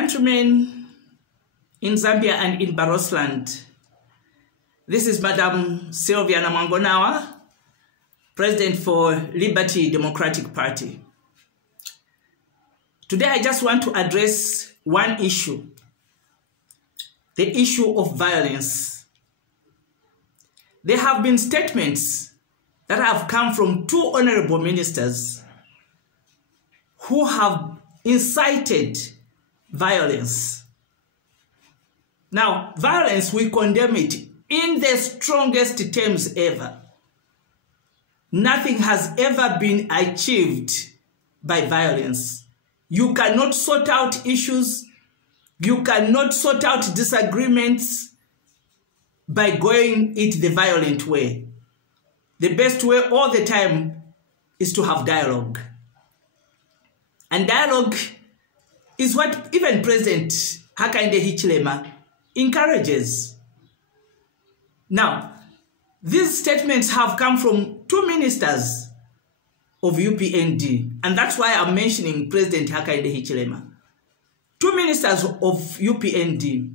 Countrymen in Zambia and in Barosland, this is Madam Sylvia Mbangweta, President for Liberty Democratic Party. Today I just want to address one issue, the issue of violence. There have been statements that have come from two honorable ministers who have incited violence. Now, violence, we condemn it in the strongest terms ever. Nothing has ever been achieved by violence. You cannot sort out issues. You cannot sort out disagreements by going it the violent way. The best way all the time is to have dialogue. And dialogue is what even President Hakainde Hichilema encourages. Now, these statements have come from two ministers of UPND, and that's why I'm mentioning President Hakainde Hichilema. Two ministers of UPND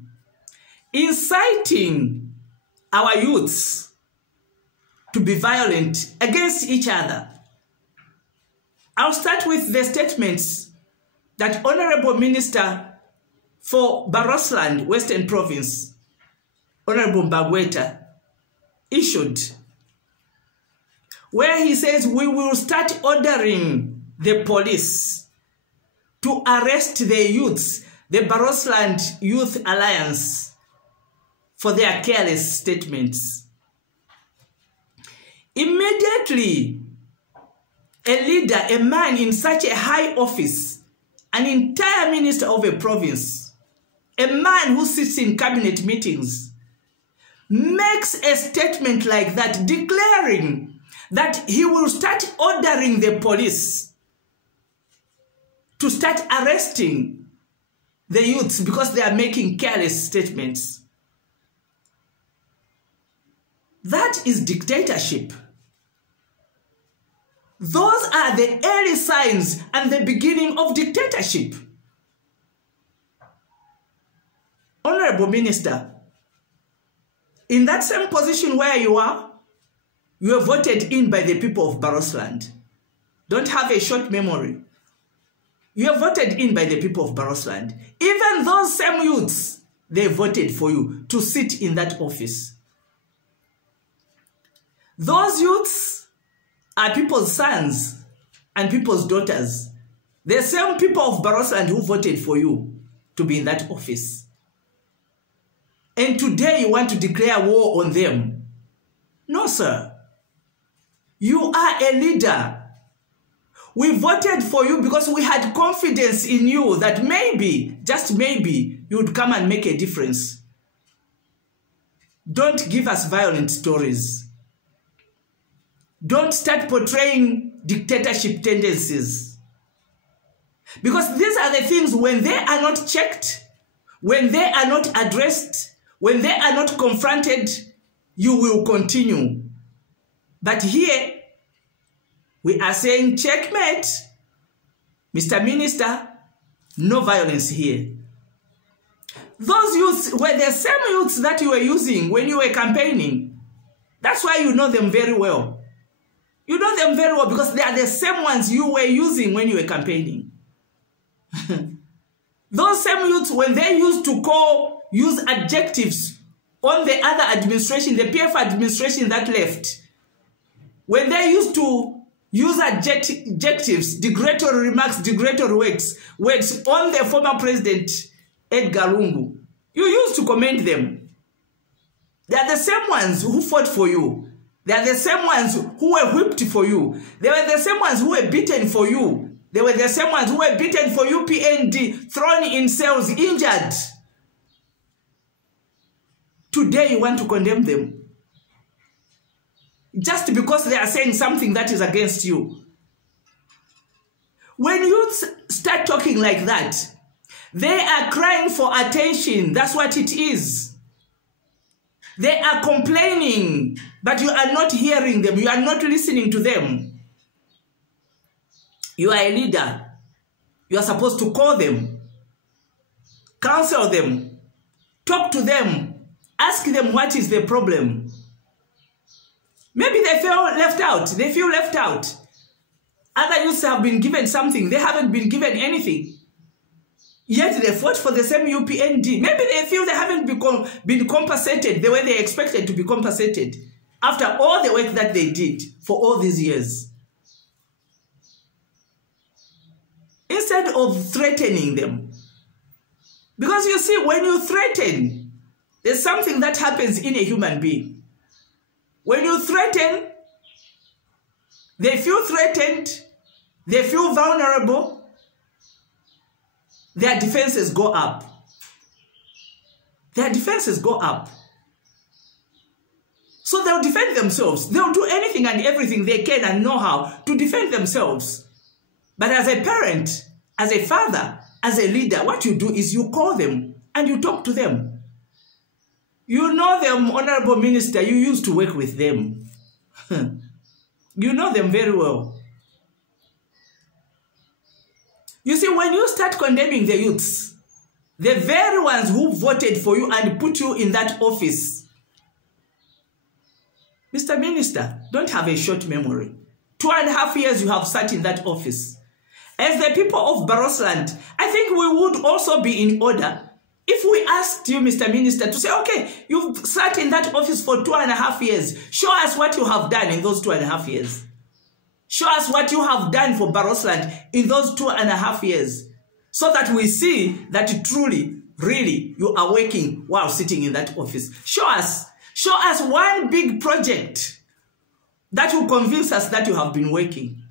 inciting our youths to be violent against each other. I'll start with the statements that Honorable Minister for Barosland, Western Province, Honorable Mbangweta, issued, where he says we will start ordering the police to arrest the youths, the Barosland Youth Alliance, for their careless statements. Immediately, a leader, a man in such a high office, an entire minister of a province, a man who sits in cabinet meetings, makes a statement like that, declaring that he will start ordering the police to start arresting the youths because they are making careless statements. That is dictatorship. Those are the early signs and the beginning of dictatorship. Honorable Minister, in that same position where you are voted in by the people of Barosland. Don't have a short memory. You are voted in by the people of Barosland. Even those same youths, they voted for you to sit in that office. Those youths are people's sons and people's daughters. The same people of Barosland who voted for you to be in that office. And today you want to declare war on them. No, sir. You are a leader. We voted for you because we had confidence in you that maybe, just maybe, you would come and make a difference. Don't give us violent stories. Don't start portraying dictatorship tendencies. Because these are the things, when they are not checked, when they are not addressed, when they are not confronted, you will continue. But here, we are saying checkmate. Mr. Minister, no violence here. Those youths were the same youths that you were using when you were campaigning. That's why you know them very well. You know them very well because they are the same ones you were using when you were campaigning. Those same youths, when they used to use adjectives on the other administration, the PF administration that left, when they used to use adjectives, derogatory remarks, derogatory words on the former president, Edgar Lungu, you used to commend them. They are the same ones who fought for you. They are the same ones who were whipped for you. They were the same ones who were beaten for you. They were the same ones who were beaten for UPND, thrown in cells, injured. Today you want to condemn them. Just because they are saying something that is against you. When youths start talking like that, they are crying for attention. That's what it is. They are complaining, but you are not hearing them. You are not listening to them. You are a leader. You are supposed to call them. counsel them, talk to them, ask them what is the problem. Maybe they feel left out. They feel left out. Other youths have been given something. They haven't been given anything. Yet they fought for the same UPND. Maybe they feel they haven't been compensated the way they expected to be compensated after all the work that they did for all these years. Instead of threatening them. Because you see, when you threaten, there's something that happens in a human being. When you threaten, they feel threatened, they feel vulnerable, their defenses go up. Their defenses go up. So they'll defend themselves. They'll do anything and everything they can and know how to defend themselves. But as a parent, as a father, as a leader, what you do is you call them and you talk to them. You know them, Honorable Minister, you used to work with them. You know them very well. You see, when you start condemning the youths, the very ones who voted for you and put you in that office, Mr. Minister, don't have a short memory. 2.5 years you have sat in that office. As the people of Barosland, I think we would also be in order if we asked you, Mr. Minister, to say, okay, you've sat in that office for 2.5 years. Show us what you have done in those 2.5 years. Show us what you have done for Barosland in those 2.5 years. So that we see that truly, really, you are working while sitting in that office. Show us one big project that will convince us that you have been working.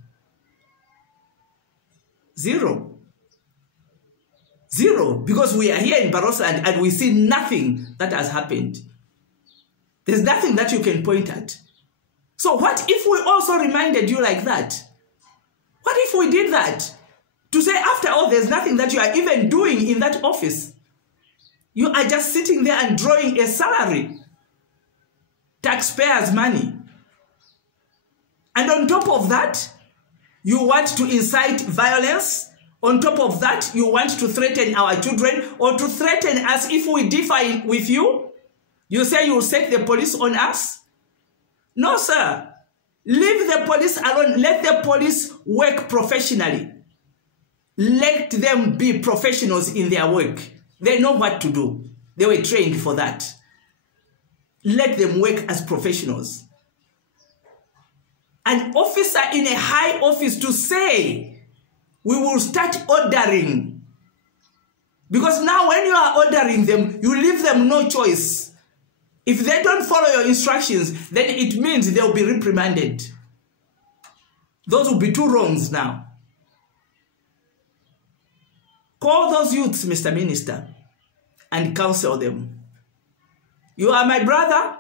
Zero. Zero, because we are here in Barosland and we see nothing that has happened. There's nothing that you can point at. So what if we also reminded you like that? What if we did that? To say, after all, there's nothing that you are even doing in that office. You are just sitting there and drawing a salary. Taxpayers' money. And on top of that, you want to incite violence. On top of that, you want to threaten our children or to threaten us if we differ with you. You say you will set the police on us. No, sir. Leave the police alone. Let the police work professionally. Let them be professionals in their work. They know what to do. They were trained for that. Let them work as professionals. An officer in a high office to say, we will start ordering. Because now when you are ordering them, you leave them no choice. If they don't follow your instructions, then it means they'll be reprimanded. Those will be two wrongs now. Call those youths, Mr. Minister, and counsel them. You are my brother.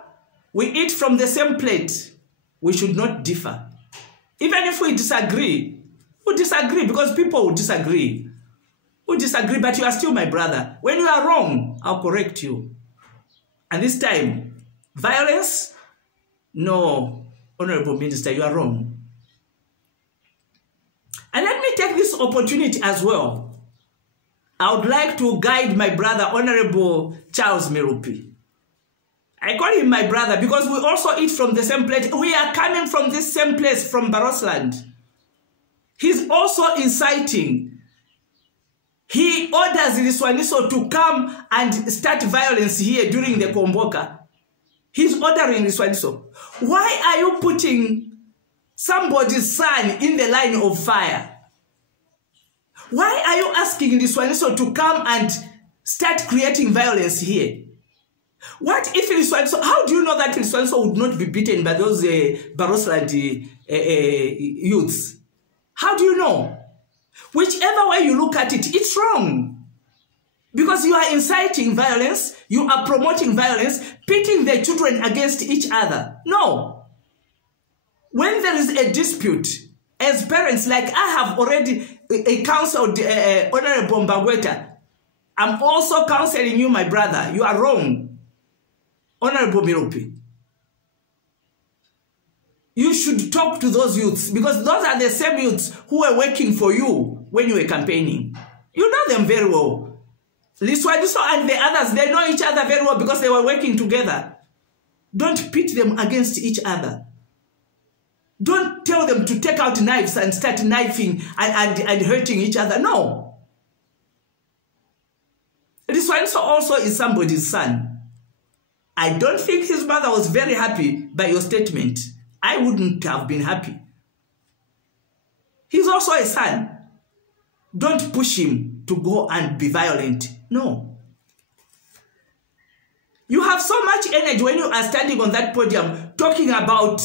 We eat from the same plate. We should not differ. Even if we disagree, we disagree because people will disagree. We disagree, but you are still my brother. When you are wrong, I'll correct you. And this time, violence? No, Honorable Minister, you are wrong. And let me take this opportunity as well. I would like to guide my brother, Honorable Charles Merupi. I call him my brother because we also eat from the same plate. We are coming from this same place, from Barosland. He's also inciting. He orders Liswaniso to come and start violence here during the Komboka. He's ordering Liswaniso. Why are you putting somebody's son in the line of fire? Why are you asking Liswaniso to come and start creating violence here? What if Liswaniso, how do you know that Liswaniso would not be beaten by those Barosland youths? How do you know? Whichever way you look at it, it's wrong. Because you are inciting violence, you are promoting violence, pitting the children against each other. No. When there is a dispute, as parents, like I have already counseled Honorable Mbangweta, I'm also counseling you, my brother. You are wrong, Honorable Mirupi. You should talk to those youths because those are the same youths who were working for you when you were campaigning. You know them very well. Liswadiso and the others, they know each other very well because they were working together. Don't pit them against each other. Don't tell them to take out knives and start knifing and hurting each other. No. Liswadiso also is somebody's son. I don't think his mother was very happy by your statement. I wouldn't have been happy. He's also a son. Don't push him to go and be violent. No. You have so much energy when you are standing on that podium talking about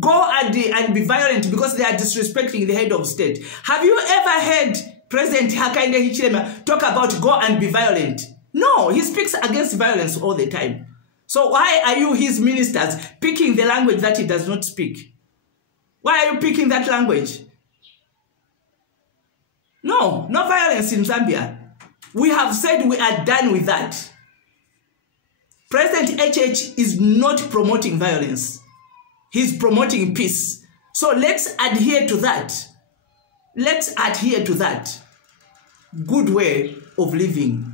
go and be violent because they are disrespecting the head of state. Have you ever heard President Hakainde Hichilema talk about go and be violent? No, he speaks against violence all the time. So why are you, his ministers, picking the language that he does not speak? Why are you picking that language? No, no violence in Zambia. We have said we are done with that. President HH is not promoting violence. He's promoting peace. So let's adhere to that. Let's adhere to that good way of living.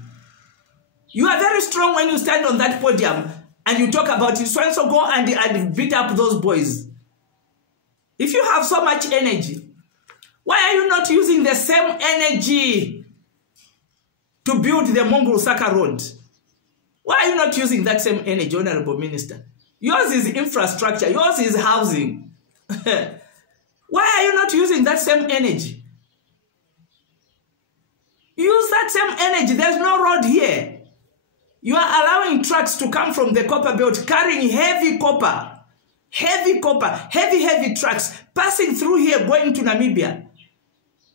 You are very strong when you stand on that podium and you talk about it. So go and beat up those boys. If you have so much energy, why are you not using the same energy to build the Mbangweta road? Why are you not using that same energy, Honorable Minister? Yours is infrastructure. Yours is housing. Why are you not using that same energy? Use that same energy. There's no road here. You are allowing trucks to come from the copper belt carrying heavy copper, heavy trucks passing through here going to Namibia,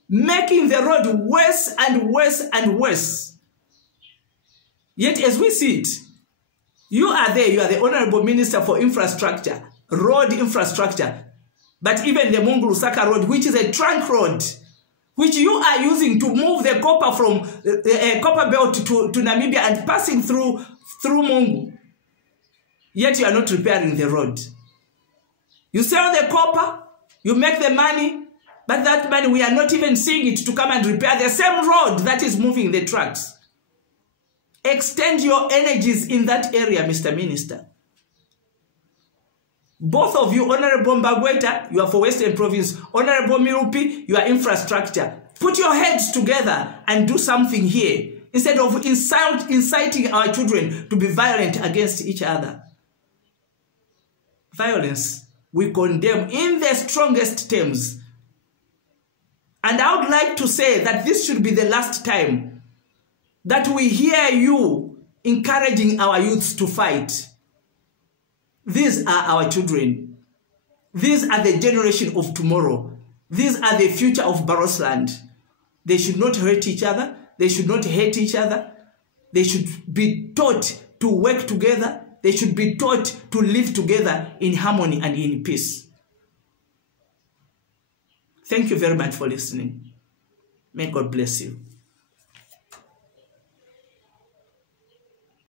making the road worse and worse and worse. Yet as we see it, you are there, you are the Honorable Minister for Infrastructure, road infrastructure, but even the Mbangweta road, which is a trunk road, which you are using to move the copper from the copper belt to Namibia and passing through Mungu. Yet you are not repairing the road. You sell the copper, you make the money, but that money we are not even seeing it to come and repair the same road that is moving the trucks. Extend your energies in that area, Mr. Minister. Both of you, Honorable Mbangweta, you are for Western Province. Honorable Mirupi, you are infrastructure. Put your heads together and do something here instead of inciting our children to be violent against each other. Violence, we condemn in the strongest terms. And I would like to say that this should be the last time that we hear you encouraging our youths to fight. These are our children. These are the generation of tomorrow. These are the future of Barosland. They should not hurt each other. They should not hate each other. They should be taught to work together. They should be taught to live together in harmony and in peace. Thank you very much for listening. May God bless you.